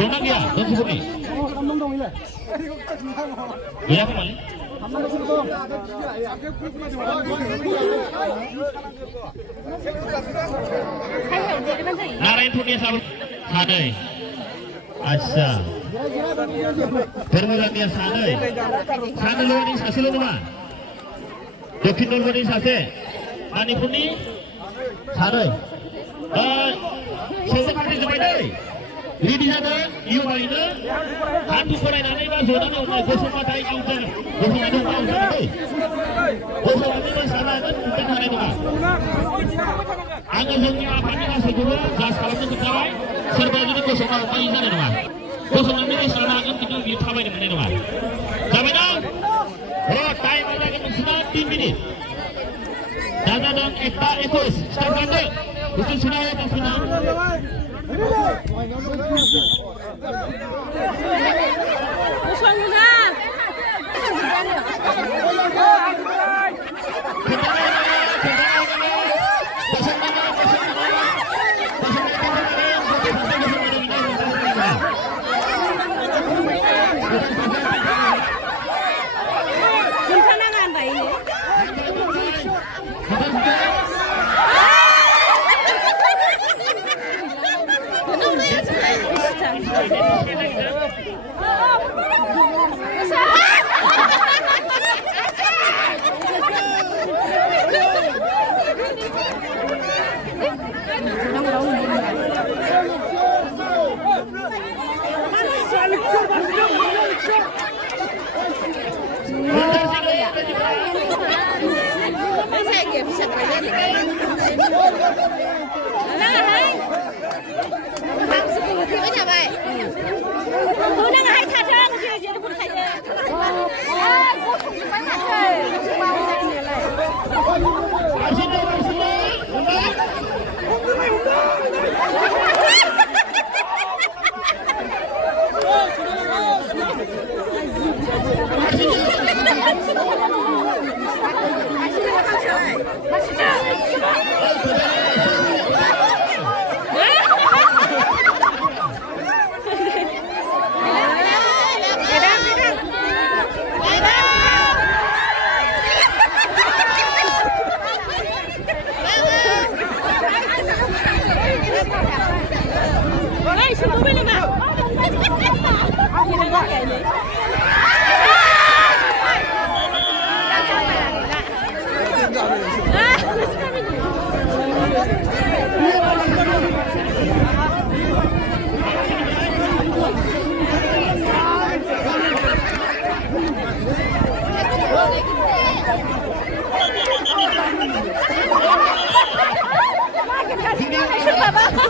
Dona dia, don Sibuni. Iya kembali. Narain Punya Sabun Sadai. Asa. Permulaan dia Sadai. Sadai lo ini sasi lo nama. Dokin lo ini sasi. Ani Puni Sadai. Siapa kali sebagai Lidi ada, iyo baina, hantu korai nane ba zona na umai gosok matai auta, gosok ada umai auta ni, gosok ada ni sana kan bukan hari tu lah. Angin zongnya apa ni lah segera, jas kalau tu kawai, serba jadi gosok ada umai sana ni lah. Gosok ni sana kan kita biar thabai ni mana ni lah. Sampai dah, oh time ada kan sudah 3 minit. Dada dong ekta ekos, start bandel, itu sudah ya sudah. Baba.